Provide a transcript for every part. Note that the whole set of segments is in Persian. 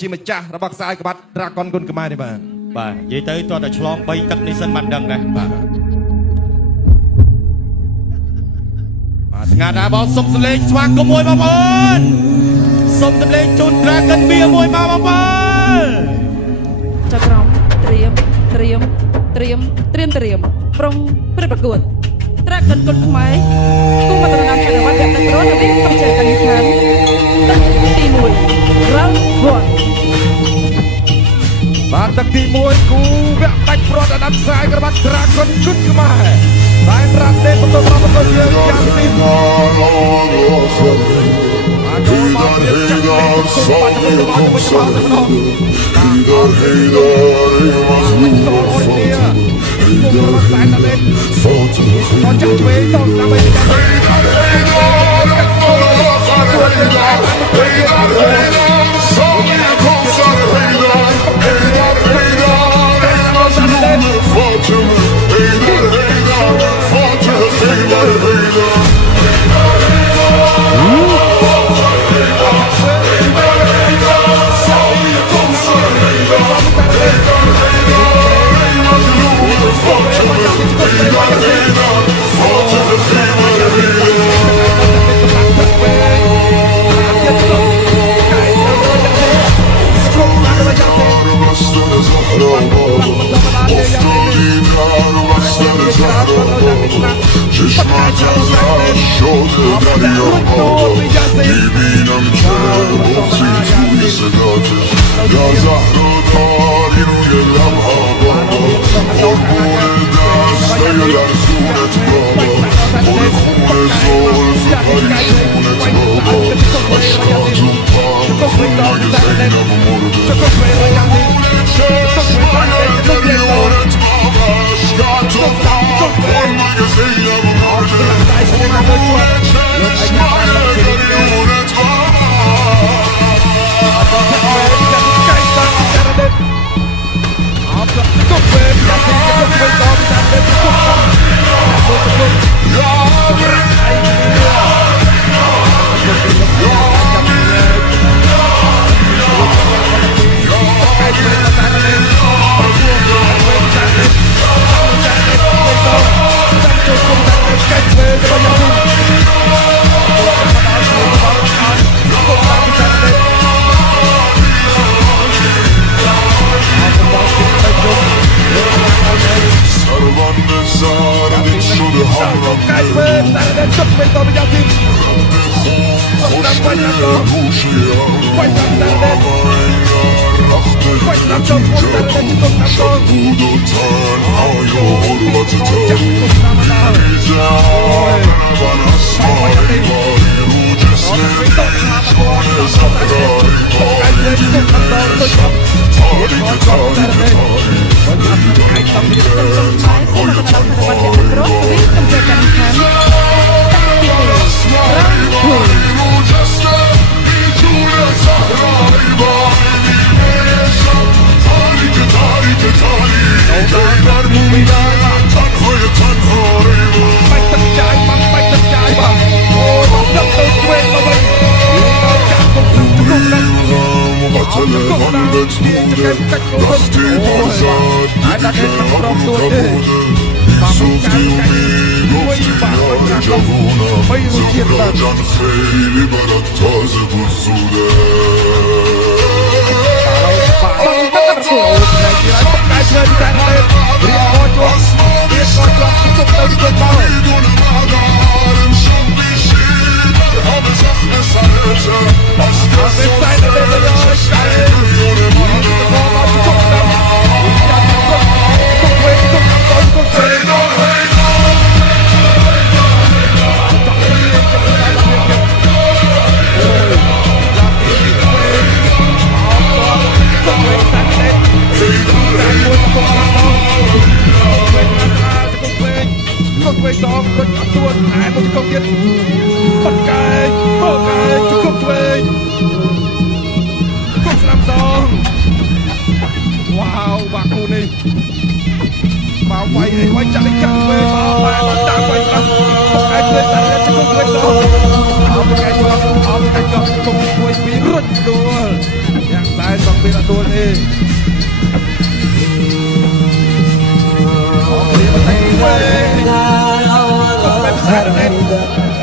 ជាម្ចាស់របស់ខ្សែក្បាត់ Dragon គុណខ្មែរនេះបាទនិយាយទៅតើតែឆ្លង3ទឹកនេះសិនបានដឹងដែរបាទស្ងាត់ណាបងសុំសលេងស្វាគមន៍មួយបងប្អូនសុំសលេងជូន Dragon វាមួយមកបងប្អូនចក្រមត្រៀមប្រុងព្រឹកប្រកួត Dragon គុណខ្មែរគូមកដំណើរការរបស់អ្នកដឹកនាំនៅក្នុងកម្ពុជាកានីស្ថានទី1 Round 1 បាទទឹកទី1គូវគ្គដាច់ប្រត់អាដាមខ្សែក្បាត់ Dragon គុណខ្មែរតែរ៉ាត់ទេបន្តមកបន្តយើងយ៉ាងទី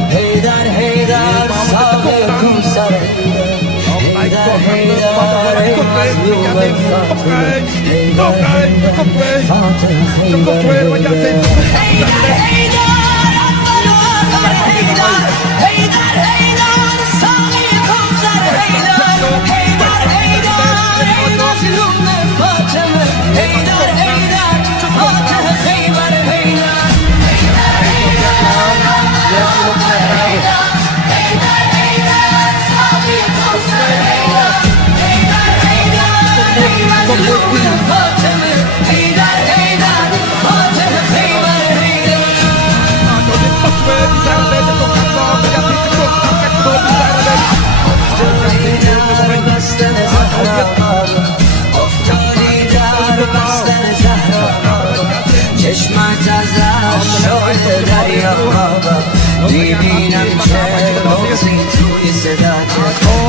هيدر هيدر صابركم سر هيدر هيدر مظلوم الفاتن هيدر فاتن خيبر چشمت از شاید دریا میبینم که بغزی توی صدات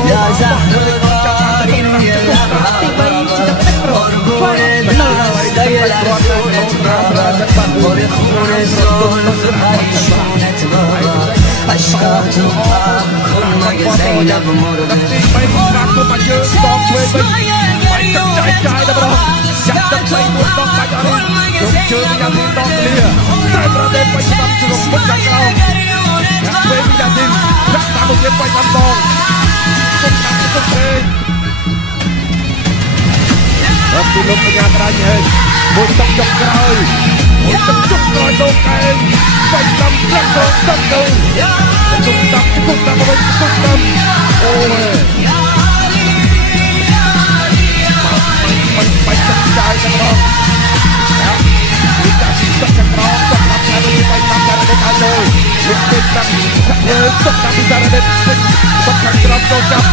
یا زهرداری روی لبها قربون دستای لرزونت بابا پر خون زلف پریشونت بابا عشقاتو پاک کن مگه زینب مرده چشمای گریونت بابا عشقاتو پاک کن مگه زینب مردهពីលោកកញ្ញាត្រាញ់ហេមួយទឹកចុកក្រោយមួយទឹកចុកក្រោយលោកឯងបាច់តាមផ្លឹកទៅទឹកទៅទុកតាមទុកតាមវិញទុកតាមអូយបាច់ទឹកចាយទាំងនោះពីតាទឹកចុកក្រោយទុកតាមតែវិញបាច់តាមតែទៅឲ្យចូលលោកពេកតាមទុកតាមពីសារនេះទុកខាងក្រោមចូលចាប់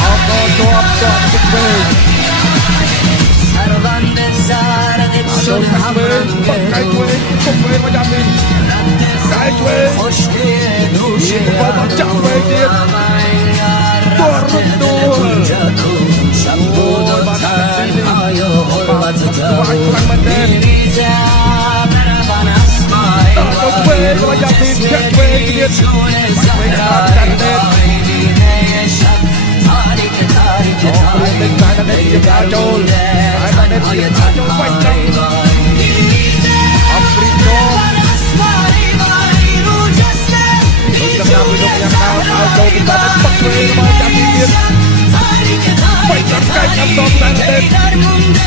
អរក៏ជាប់ទុកវិញ سربند زرد شد همرنگ خشکی دوشی شب بودم تنهای و حرمت میریزه برابن اسمای چون زهرای دینه شب تاریک تاریک تاریک تنهای تنهای میریزه برابن اسمای رو جسته میریزه تاریک تاریک در مونده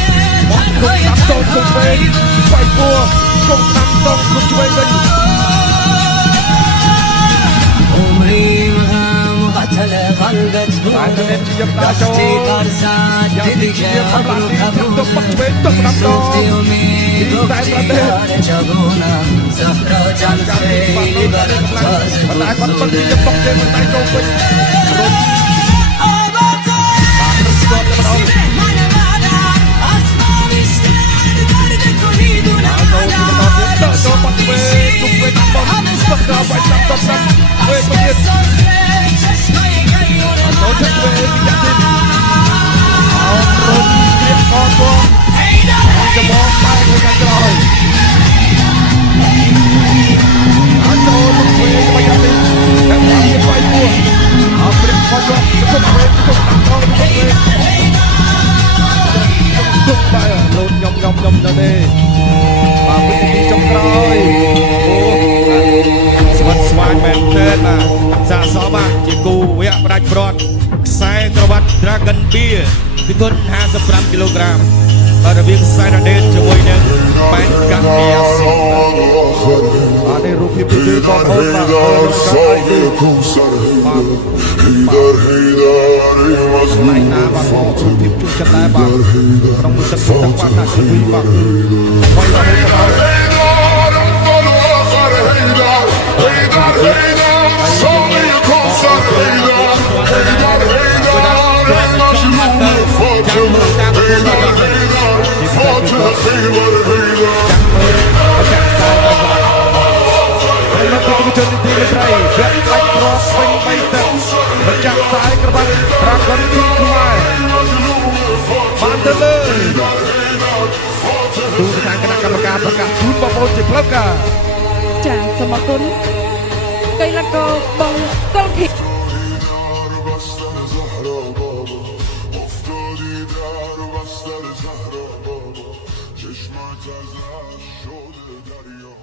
تنهای تنهای عمریم هم قتل قلبت بوده رفتی برزد دیدی که قبر و کبونه صفتی و میگفتی یار جوونم زهرا جان خیلی برد تازه بود Dragon Beer ពីគុណ55 គីឡូក្រាមរវាងខ្សែរ៉ាដេតជាមួយនឹងបែកកាំងនីអាស៊ីអានេះរូបភាពពីបងប្អូនបាទហើយណាបាទរូបភាពជួបចិត្តដែរបាទក្នុងមួយទឹកទឹកបាទណាគឺពីបាទហើយដល់ទៅជនទីត្រីបែកបាច់គ្រាប់ពេញបីទឹកម្ចាស់ខ្សែក្រវ៉ាត់ត្រាកុនទីខ្មែរបា ទៅលើទូខាងគណៈកម្មការប្រកាសជូនបងប្អូនជាផ្លូវការ ចាសូមអរគុណកីឡាករបងកុលធី چشمات از شده دریا